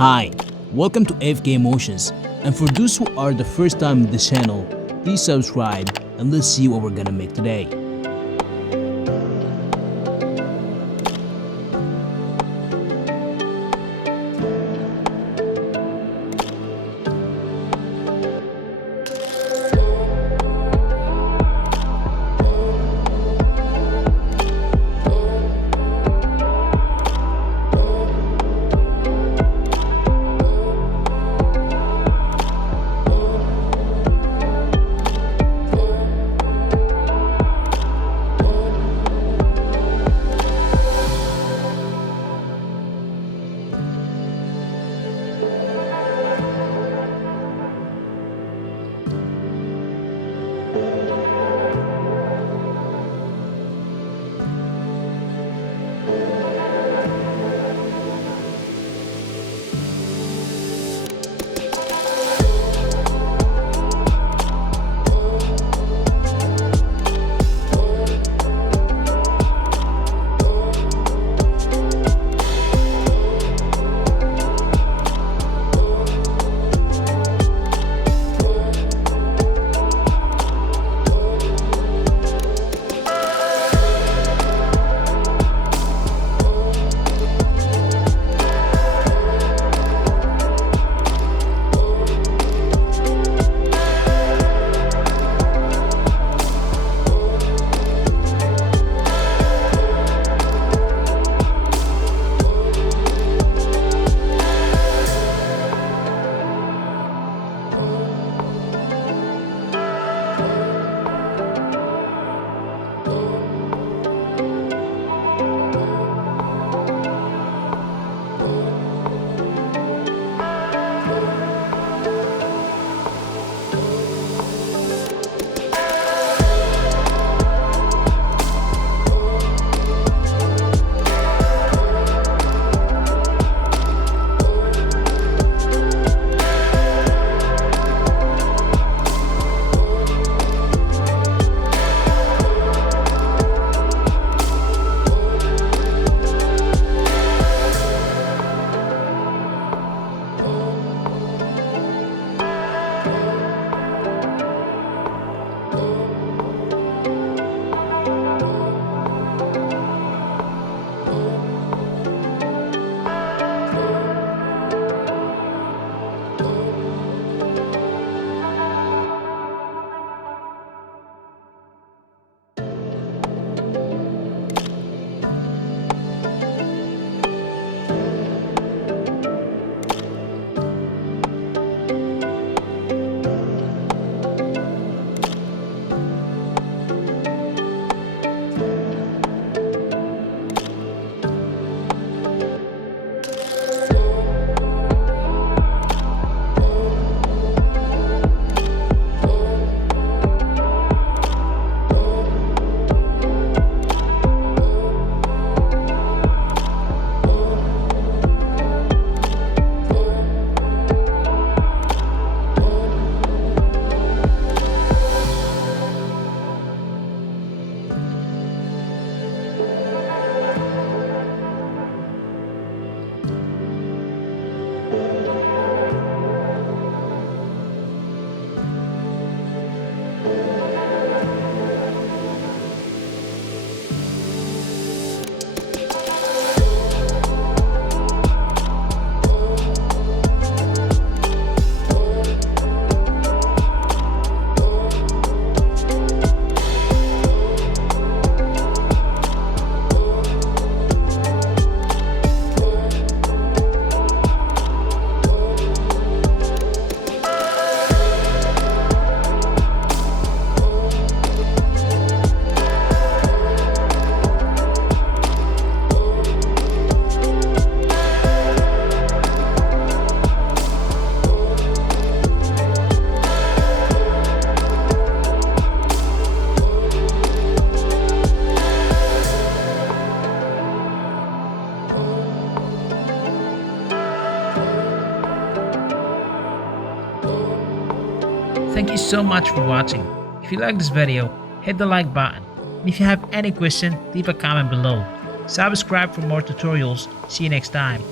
Hi, welcome to AFK Emotions, and for those who are the first time in this channel, please subscribe and let's see what we're gonna make today. Thank you so much for watching. If you like this video, hit the like button. And if you have any question, leave a comment below. Subscribe for more tutorials. See you next time.